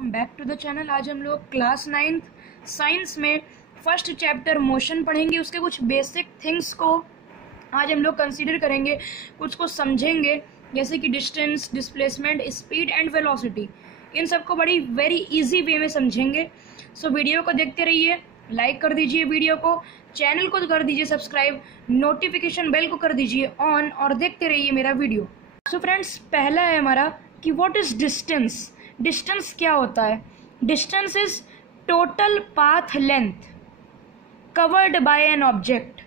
Back to the channel. आज हम लोग क्लास 9th साइंस में फर्स्ट चैप्टर मोशन पढ़ेंगे। उसके कुछ बेसिक थिंग्स को आज हम लोग कंसीडर करेंगे, कुछ को समझेंगे, जैसे कि distance, displacement, speed and velocity. इन सबको बड़ी वेरी इजी वे में समझेंगे। सो वीडियो को देखते रहिए, लाइक कर दीजिए वीडियो को, चैनल को कर दीजिए सब्सक्राइब, नोटिफिकेशन बेल को कर दीजिए ऑन और देखते रहिए मेरा वीडियो। सो फ्रेंड्स, पहला है हमारा कि व्हाट इज डिस्टेंस। डिस्टेंस क्या होता है? Distance is total path length covered by an object.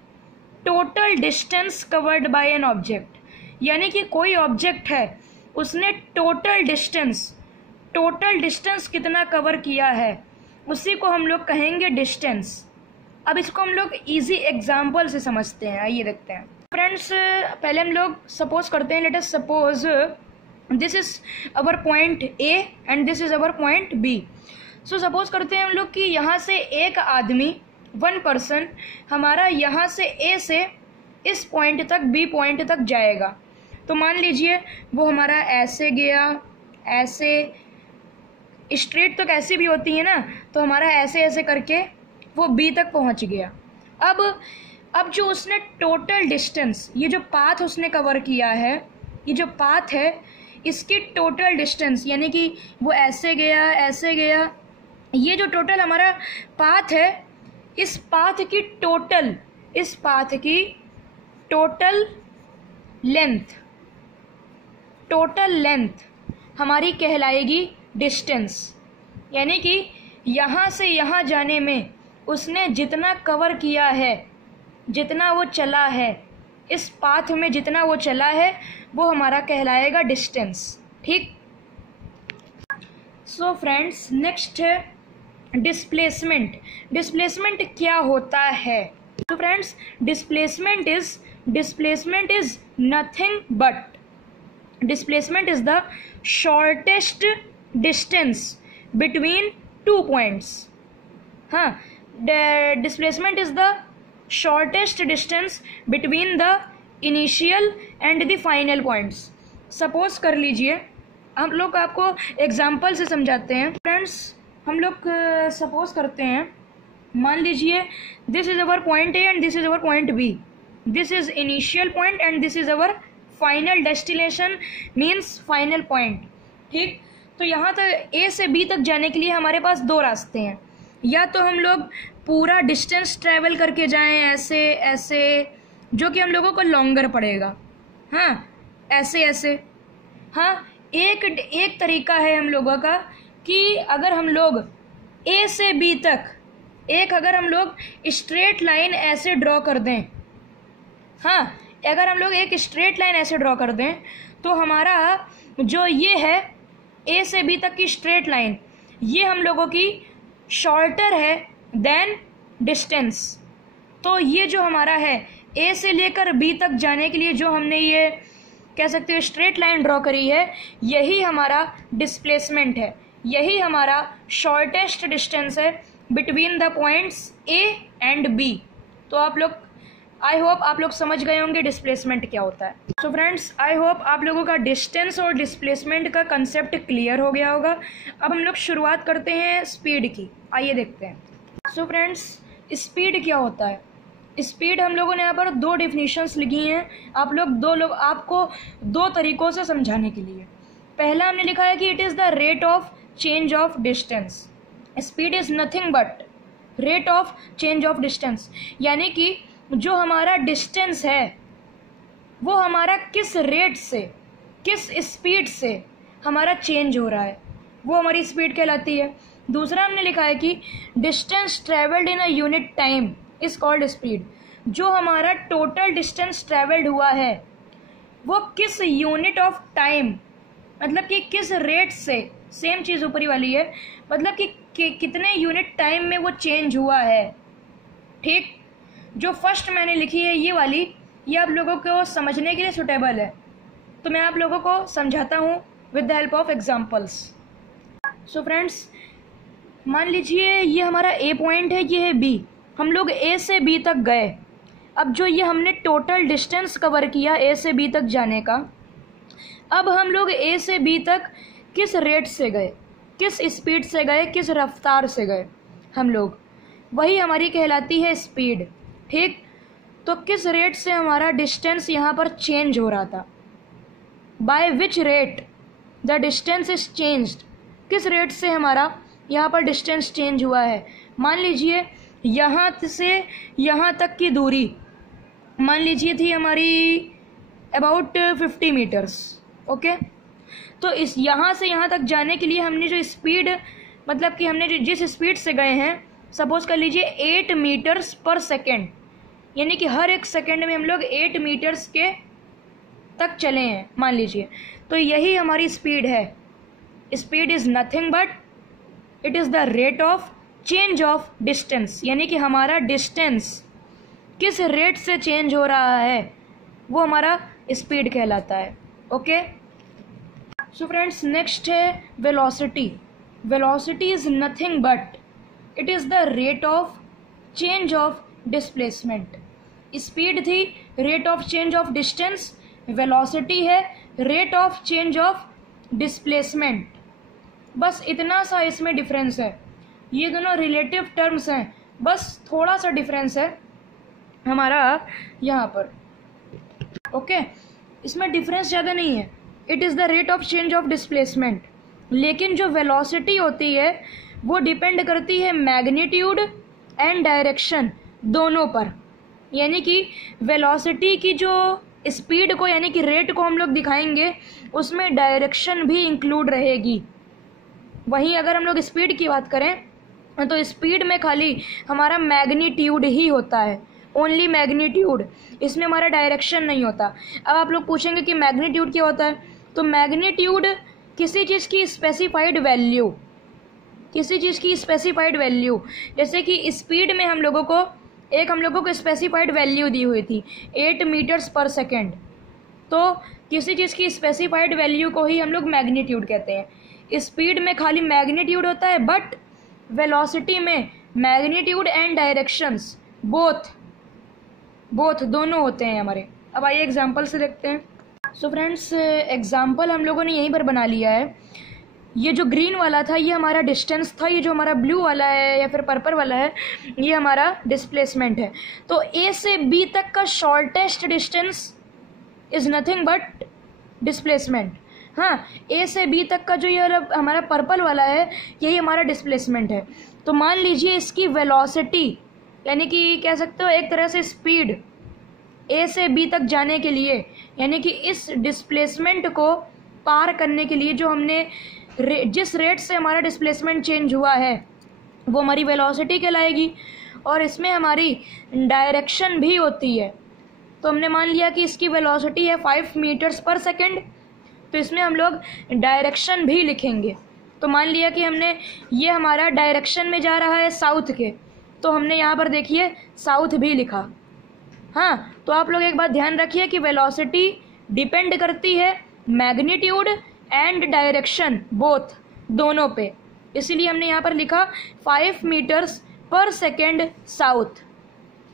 Total distance covered by an object, यानी कि कोई ऑब्जेक्ट है, उसने टोटल डिस्टेंस कितना कवर किया है, उसी को हम लोग कहेंगे डिस्टेंस। अब इसको हम लोग इजी एग्जाम्पल से समझते हैं। आइए देखते हैं फ्रेंड्स। पहले हम लोग सपोज करते हैं, let us suppose this is our point A and this is our point B. So suppose करते हैं हम लोग कि यहाँ से एक आदमी, वन पर्सन, हमारा यहाँ से ए से इस पॉइंट तक, बी पॉइंट तक जाएगा। तो मान लीजिए वो हमारा ऐसे गया, ऐसे स्ट्रेट तो कैसी भी होती है ना, तो हमारा ऐसे ऐसे करके वो बी तक पहुँच गया। अब जो उसने टोटल डिस्टेंस, ये जो पाथ उसने कवर किया है, ये जो पाथ है, इसकी टोटल डिस्टेंस, यानी कि वो ऐसे गया, ऐसे गया, ये जो टोटल हमारा पाथ है, इस पाथ की टोटल लेंथ हमारी कहलाएगी डिस्टेंस। यानी कि यहाँ से यहाँ जाने में उसने जितना कवर किया है, जितना वो चला है, इस पाथ में जितना वो चला है, वो हमारा कहलाएगा डिस्टेंस। ठीक। सो फ्रेंड्स, नेक्स्ट है डिस्प्लेसमेंट। डिस्प्लेसमेंट क्या होता है? तो friends, displacement is nothing but, displacement is the shortest distance between two points. हाँ, displacement is the shortest distance between the initial and the final points. Suppose कर लीजिए, हम लोग आपको एग्जाम्पल से समझाते हैं फ्रेंड्स। हम लोग सपोज करते हैं, मान लीजिए this is our point A and this is our point B. This is initial point and this is our final destination, means final point. ठीक। तो यहाँ तक ए से बी तक जाने के लिए हमारे पास दो रास्ते हैं। या तो हम लोग पूरा डिस्टेंस ट्रैवल करके जाएं ऐसे ऐसे, जो कि हम लोगों को लॉन्गर पड़ेगा। हाँ, ऐसे ऐसे। हाँ, एक तरीका है हम लोगों का कि अगर हम लोग ए से बी तक अगर हम लोग स्ट्रेट लाइन ऐसे ड्रॉ कर दें, हाँ, अगर हम लोग एक स्ट्रेट लाइन ऐसे ड्रॉ कर दें, तो हमारा जो ये है ए से बी तक की स्ट्रेट लाइन, ये हम लोगों की शॉर्टर है देन डिस्टेंस। तो ये जो हमारा है, ए से लेकर बी तक जाने के लिए जो हमने ये कह सकते हो स्ट्रेट लाइन ड्रॉ करी है, यही हमारा डिस्प्लेसमेंट है, यही हमारा शॉर्टेस्ट डिस्टेंस है between the points A and B. तो आप लोग, आई होप आप लोग समझ गए होंगे डिस्प्लेसमेंट क्या होता है। सो फ्रेंड्स, आई होप आप लोगों का डिस्टेंस और डिस्प्लेसमेंट का कंसेप्ट क्लियर हो गया होगा। अब हम लोग शुरुआत करते हैं स्पीड की। आइए देखते हैं। सो फ्रेंड्स, स्पीड क्या होता है? स्पीड हम लोगों ने यहाँ पर दो डेफिनेशंस लिखी हैं, आपको दो तरीकों से समझाने के लिए। पहला हमने लिखा है कि it is the rate of change of distance. Speed is nothing but rate of change of distance, यानी कि जो हमारा डिस्टेंस है, वो हमारा किस रेट से, किस स्पीड से हमारा चेंज हो रहा है, वो हमारी स्पीड कहलाती है। दूसरा हमने लिखा है कि distance travelled in a unit time is called speed. जो हमारा टोटल डिस्टेंस ट्रेवल्ड हुआ है, वो किस यूनिट ऑफ टाइम, मतलब कि किस रेट से, सेम चीज़ ऊपरी वाली है, मतलब कि कितने यूनिट टाइम में वो चेंज हुआ है। ठीक। जो फर्स्ट मैंने लिखी है ये वाली, ये आप लोगों को समझने के लिए सुटेबल है, तो मैं आप लोगों को समझाता हूँ with the help of examples. So friends, मान लीजिए ये हमारा ए पॉइंट है, ये है बी। हम लोग ए से बी तक गए। अब जो ये हमने टोटल डिस्टेंस कवर किया ए से बी तक जाने का, अब हम लोग ए से बी तक किस रेट से गए, किस स्पीड से गए, किस रफ्तार से गए हम लोग, वही हमारी कहलाती है स्पीड। ठीक, तो किस रेट से हमारा डिस्टेंस यहाँ पर चेंज हो रहा था, by which rate the distance is changed, किस रेट से हमारा यहाँ पर डिस्टेंस चेंज हुआ है। मान लीजिए यहाँ से यहाँ तक की दूरी मान लीजिए थी हमारी अबाउट 50 मीटर्स। ओके, तो इस यहाँ से यहाँ तक जाने के लिए हमने जो स्पीड, मतलब कि हमने जिस स्पीड से गए हैं, सपोज कर लीजिए 8 मीटर्स पर सेकेंड, यानी कि हर एक सेकेंड में हम लोग 8 मीटर्स के तक चले हैं मान लीजिए, तो यही हमारी स्पीड है। Speed is nothing but it is the rate of change of distance, यानी कि हमारा डिस्टेंस किस रेट से चेंज हो रहा है वो हमारा स्पीड कहलाता है। ओके, सो फ्रेंड्स नेक्स्ट है velocity. Velocity is nothing but it is the rate of change of displacement. Speed थी rate of change of distance, velocity है rate of change of displacement. बस इतना सा इसमें डिफरेंस है, ये दोनों रिलेटिव टर्म्स हैं, बस थोड़ा सा डिफरेंस है हमारा यहाँ पर। ओके, इसमें डिफरेंस ज़्यादा नहीं है, it is the rate of change of displacement. लेकिन जो वेलोसिटी होती है वो डिपेंड करती है मैग्नीट्यूड एंड डायरेक्शन दोनों पर, यानी कि वेलोसिटी की जो स्पीड को यानी कि रेट को हम लोग दिखाएंगे उसमें डायरेक्शन भी इंक्लूड रहेगी। वहीं अगर हम लोग स्पीड की बात करें तो स्पीड में खाली हमारा मैग्नीट्यूड ही होता है, ओनली मैग्नीट्यूड, इसमें हमारा डायरेक्शन नहीं होता। अब आप लोग पूछेंगे कि मैग्नीट्यूड क्या होता है, तो मैग्नीट्यूड किसी चीज़ की स्पेसिफाइड वैल्यू, किसी चीज़ की स्पेसिफाइड वैल्यू, जैसे कि स्पीड में हम लोगों को स्पेसिफाइड वैल्यू दी हुई थी 8 मीटर्स पर सेकेंड, तो किसी चीज़ की स्पेसिफाइड वैल्यू को ही हम लोग मैग्नीट्यूड कहते हैं। स्पीड में खाली मैग्नीट्यूड होता है, बट वेलोसिटी में मैग्नीट्यूड एंड डायरेक्शंस बोथ दोनों होते हैं हमारे। अब आइए एग्जांपल से देखते हैं। सो फ्रेंड्स एग्जांपल हम लोगों ने यहीं पर बना लिया है। ये जो ग्रीन वाला था ये हमारा डिस्टेंस था, ये जो हमारा ब्लू वाला है या फिर पर्पल वाला है ये हमारा डिस्प्लेसमेंट है। तो ए से बी तक का shortest distance is nothing but displacement. हाँ, ए से बी तक का जो ये हमारा पर्पल वाला है यही हमारा डिस्प्लेसमेंट है। तो मान लीजिए इसकी वेलोसिटी यानी कि कह सकते हो एक तरह से स्पीड ए से बी तक जाने के लिए, यानी कि इस डिस्प्लेसमेंट को पार करने के लिए जो हमने जिस रेट से हमारा डिस्प्लेसमेंट चेंज हुआ है वो हमारी वेलोसिटी कहलाएगी। और इसमें हमारी डायरेक्शन भी होती है। तो हमने मान लिया कि इसकी वेलोसिटी है 5 मीटर्स पर सेकेंड, तो इसमें हम लोग डायरेक्शन भी लिखेंगे। तो मान लिया कि हमने ये हमारा डायरेक्शन में जा रहा है साउथ के, तो हमने यहाँ पर देखिए साउथ भी लिखा। हाँ, तो आप लोग एक बात ध्यान रखिए कि वेलोसिटी डिपेंड करती है मैग्नीट्यूड एंड डायरेक्शन बोथ दोनों पे, इसीलिए हमने यहाँ पर लिखा 5 मीटर्स पर सेकेंड साउथ।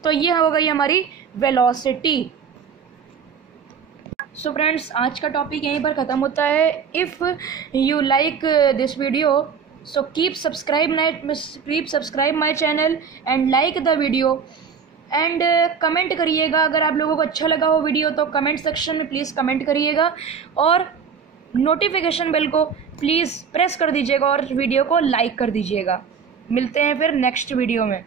तो ये हो गई हमारी वेलोसिटी। सो फ्रेंड्स आज का टॉपिक यहीं पर ख़त्म होता है। If you like this video so keep subscribe my channel and like the video and comment करिएगा। अगर आप लोगों को अच्छा लगा हो वीडियो तो कमेंट सेक्शन में प्लीज़ कमेंट करिएगा और नोटिफिकेशन बेल को प्लीज़ प्रेस कर दीजिएगा और वीडियो को लाइक कर दीजिएगा। मिलते हैं फिर नेक्स्ट वीडियो में।